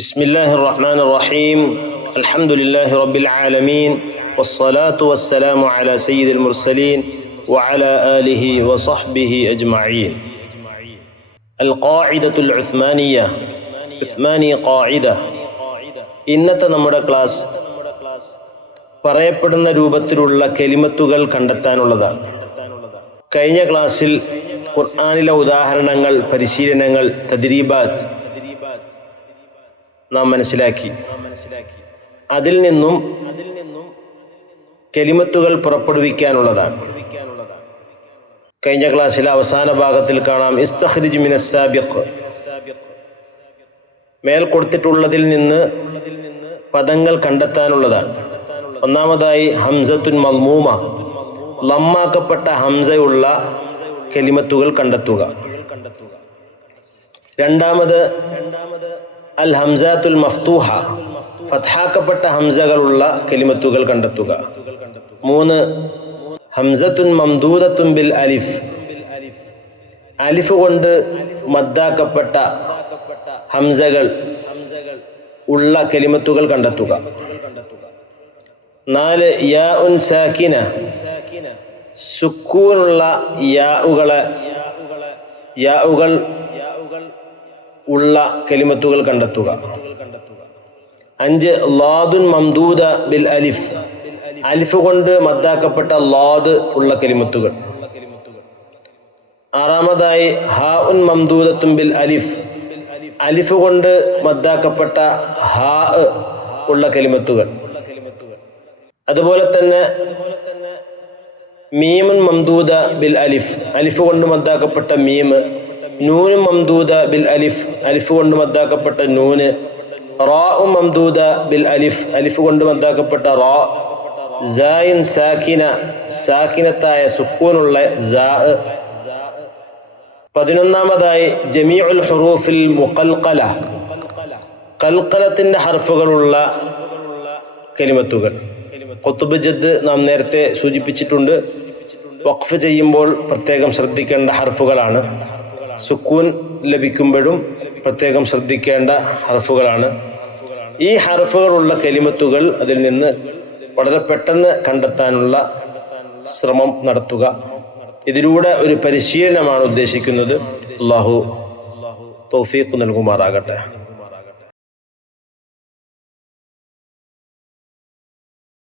بسم الله الرحمن الرحيم الحمد لله رب العالمين والصلاة والسلام على سيد المرسلين وعلى آله وصحبه أجمعين. القاعدة العثمانية عثماني قاعدة. ഇന്നത്തെ നമ്മുടെ ക്ലാസ് പറയപ്പെടുന്ന രൂപത്തിലുള്ള കെലിമത്തുകൾ കണ്ടെത്താനുള്ളതാണ്. കഴിഞ്ഞ ക്ലാസ്സിൽ ഖുർആനിലെ ഉദാഹരണങ്ങൾ, പരിശീലനങ്ങൾ, തദ്രീബാത്ത് നാം മനസ്സിലാക്കി. അതിൽ നിന്നും കെലിമത്തുകൾ പുറപ്പെടുവിക്കാനുള്ളതാണ്. കഴിഞ്ഞ ക്ലാസ്സിലെ അവസാന ഭാഗത്തിൽ കാണാം ഇസ്തഖ്രിജ് മിനസ് സാബിഖ്, മേൽ കൊടുത്തിട്ടുള്ളതിൽ നിന്ന് പദങ്ങൾ കണ്ടെത്താനുള്ളതാണ്. ഒന്നാമതായി ഹംസത്തുൻ മൽമൂമ, ലമ്മാക്കപ്പെട്ട ഹംസയുള്ള കെലിമത്തുകൾ കണ്ടെത്തുക. രണ്ടാമത് അൽ ഹംസാത്തുൽ മഫ്തൂഹ, ഫത്ഹാക്കപ്പെട്ട ഹംസകളുള്ള കെലിമത്തുകൾ കണ്ടെത്തുക. മൂന്ന് ഹംസത്തുൻ മംദൂദത്തുൻ ബിൽ അലിഫ്, അലിഫ് കൊണ്ട് മദ്ദാക്കപ്പെട്ട ഹംസകൾ ഉള്ള കെലിമത്തുകൾ കണ്ടെത്തുക. നാല് യാ ഉൻ സാക്കിന, സുക്കൂനുള്ള യാഉകൾ ഉള്ള കെലിമത്തുകൾ കണ്ടെത്തുക. അഞ്ച് ലാദുൻ മംദൂദ ബിൽ അലിഫ്, അലിഫ് കൊണ്ട് മദ്ദാക്കപ്പെട്ട ലാദ് ഉള്ള കെലിമത്തുകൾ. ആറാമതായി ഹാ ഉൻ മംദൂദത്തുൻ ബിൽ അലിഫ്, അലിഫ് കൊണ്ട് മദ്ദാക്കപ്പെട്ട ഹാ ഉള്ള കെലിമത്തുകൾ. അതുപോലെ തന്നെ മീമുൻ മംദൂദ ബിൽ അലിഫ്, അലിഫ് കൊണ്ട് മദ്ദാക്കപ്പെട്ട മീമ്. നൂനും മംദൂദ ബിൽ അലിഫ്, അലിഫ് കൊണ്ട് മദ്ദാക്കപ്പെട്ട നൂന്. റാഉം മംദൂദ ബിൽ അലിഫ്, അലിഫ് കൊണ്ട് മദ്ദാക്കപ്പെട്ട റാ. സായിൻ സാക്കിന, സാക്കിനത്തായ സുക്കൂനുള്ള സാ. 11ാമതായി ജമീഉൽ ഹുറൂഫിൽ മുഖൽഖല, ഖൽഖലത്തിന്റെ ഹർഫുകളുള്ള കലിമത്തുകൾ. ഖുത്ബ് ജദ് നാം നേരത്തെ സൂചിപ്പിച്ചിട്ടുണ്ട്. വഖഫ് ചെയ്യുമ്പോൾ പ്രത്യേകം ശ്രദ്ധിക്കേണ്ട ഹർഫുകളാണ്. സുക്കൂൻ ലഭിക്കുമ്പോഴും പ്രത്യേകം ശ്രദ്ധിക്കേണ്ട ഹർഫുകളാണ്. ഈ ഹർഫുകളുള്ള കലിമത്തുകൾ അതിൽ നിന്ന് വളരെ പെട്ടെന്ന് കണ്ടെത്താനുള്ള ശ്രമം നടത്തുക. ഇതിലൂടെ ഒരു പരിശീലനമാണ് ഉദ്ദേശിക്കുന്നത്. അല്ലാഹു തൗഫീഖ് നൽകുമാറാകട്ടെ.